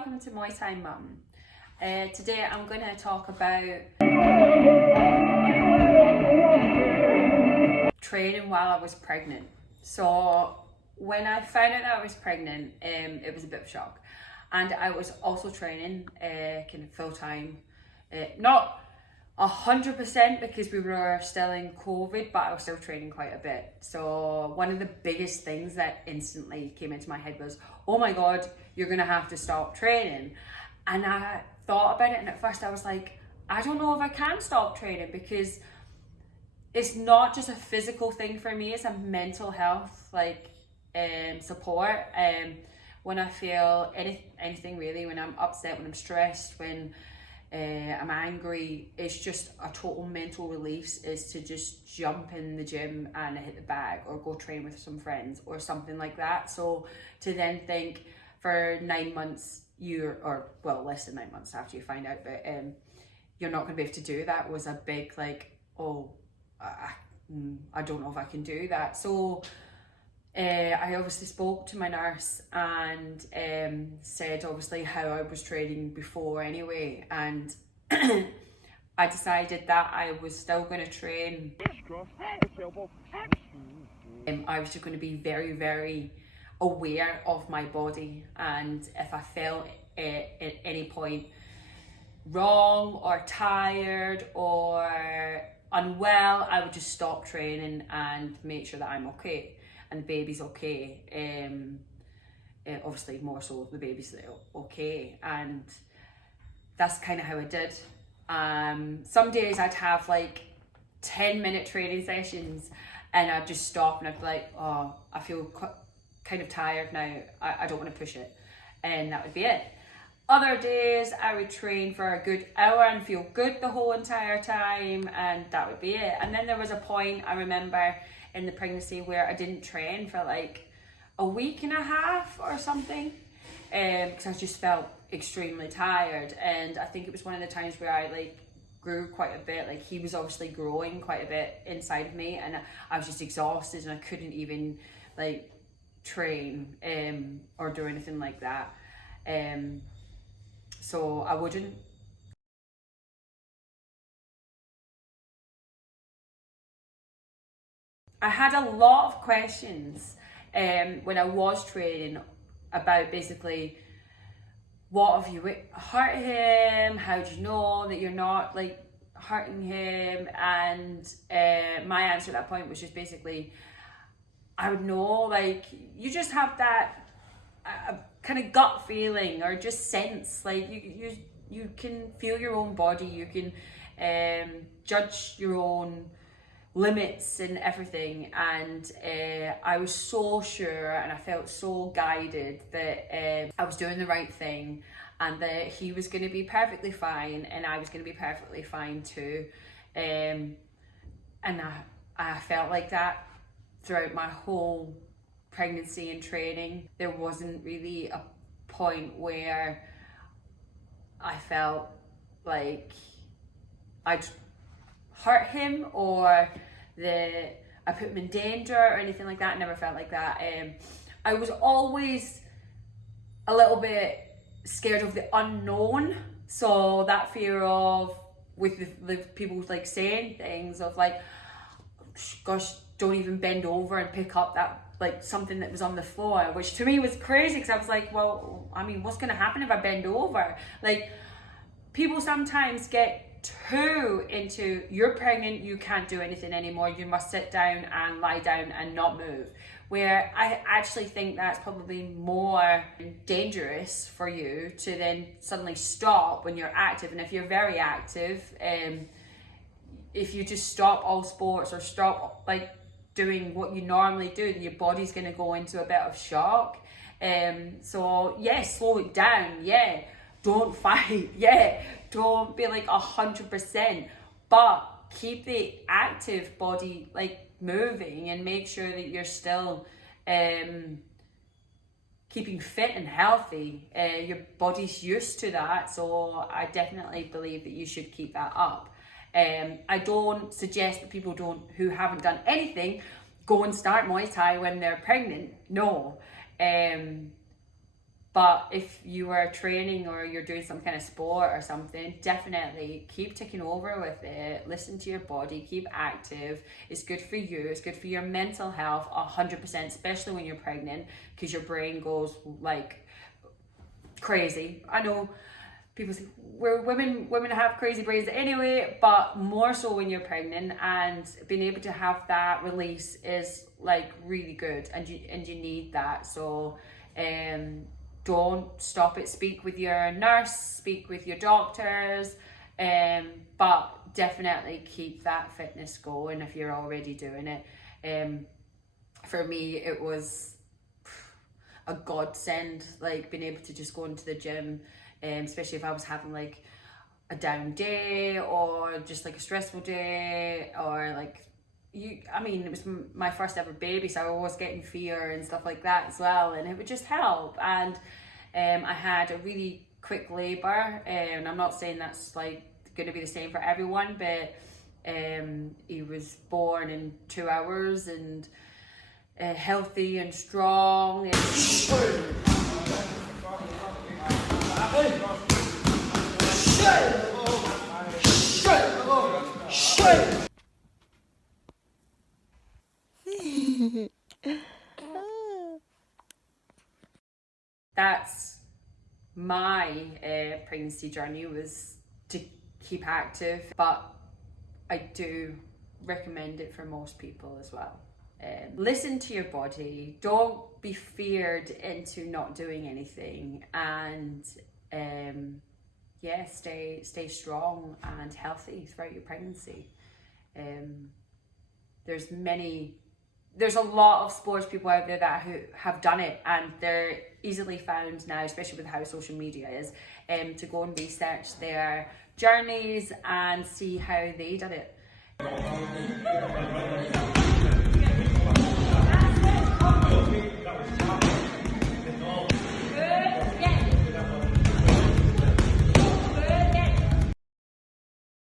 welcome to Muay Thai Mum. Today I'm going to talk about training while I was pregnant. So when I found out that I was pregnant, it was a bit of a shock. And I was also training kind of full time, not 100% because we were still in COVID, but I was still training quite a bit. So one of the biggest things that instantly came into my head was, oh my God, you're gonna have to stop training. And I thought about it, and at first I was like, I don't know if I can stop training, because it's not just a physical thing for me, it's a mental health support. When I feel anything really, when I'm upset, when I'm stressed, when I'm angry, it's just a total mental release is to just jump in the gym and hit the bag or go train with some friends or something like that. So to then think for 9 months less than 9 months after you find out that you're not going to be able to do that was a big I don't know if I can do that. So I obviously spoke to my nurse and said obviously how I was training before anyway, and I decided that I was still going to train. I was just going to be very, very aware of my body, and if I felt at any point wrong or tired or unwell, I would just stop training and make sure that I'm okay and the baby's okay. Obviously more so the baby's okay, and that's kind of how I did. Some days I'd have 10-minute training sessions and I'd just stop and I'd be like, oh, I feel kind of tired now, I don't want to push it, and that would be it. Other days I would train for a good hour and feel good the whole entire time, and that would be it. And then there was a point, I remember, in the pregnancy where I didn't train for a week and a half or something, because I just felt extremely tired. And I think it was one of the times where I grew quite a bit. He was obviously growing quite a bit inside of me, and I was just exhausted and I couldn't even train or do anything like that. So I wouldn't. I had a lot of questions when I was training about basically, what if you hurt him? How do you know that you're not hurting him? And my answer at that point was just basically, I would know, you just have that kind of gut feeling or just sense, you can feel your own body, you can judge your own limits and everything. And I was so sure and I felt so guided that I was doing the right thing and that he was going to be perfectly fine and I was going to be perfectly fine too. And I felt like that throughout my whole pregnancy and training. There wasn't really a point where I felt like I'd hurt him or that I put him in danger or anything like that. I never felt like that. I was always a little bit scared of the unknown. So that fear of, with the people saying things of gosh, don't even bend over and pick up that something that was on the floor, which to me was crazy, because I was like, well, I mean, what's going to happen if I bend over? People sometimes get too into, you're pregnant, you can't do anything anymore, you must sit down and lie down and not move, where I actually think that's probably more dangerous for you to then suddenly stop when you're active. And if you're very active, if you just stop all sports or stop doing what you normally do, then your body's going to go into a bit of shock. So yeah, slow it down. Yeah, don't fight. Yeah, don't be 100%, but keep the active body moving and make sure that you're still keeping fit and healthy. Your body's used to that, so I definitely believe that you should keep that up. I don't suggest that people who haven't done anything go and start Muay Thai when they're pregnant. No. But if you are training or you're doing some kind of sport or something, definitely keep ticking over with it. Listen to your body, keep active. It's good for you. It's good for your mental health, 100%, especially when you're pregnant, because your brain goes like crazy. I know people say women have crazy brains anyway, but more so when you're pregnant, and being able to have that release is like really good, and you need that. So don't stop it. Speak with your nurse, speak with your doctors, but definitely keep that fitness going if you're already doing it. For me, it was a godsend, like being able to just go into the gym, especially if I was having like a down day or just like a stressful day, or like it was my first ever baby, so I was getting fear and stuff like that as well, and it would just help. And I had a really quick labor, and I'm not saying that's like going to be the same for everyone, but he was born in 2 hours, and healthy and strong. That's my pregnancy journey, was to keep active, but I do recommend it for most people as well. Listen to your body, don't be feared into not doing anything, and stay strong and healthy throughout your pregnancy. There's a lot of sports people out there that who have done it, and they're easily found now, especially with how social media is, to go and research their journeys and see how they did it.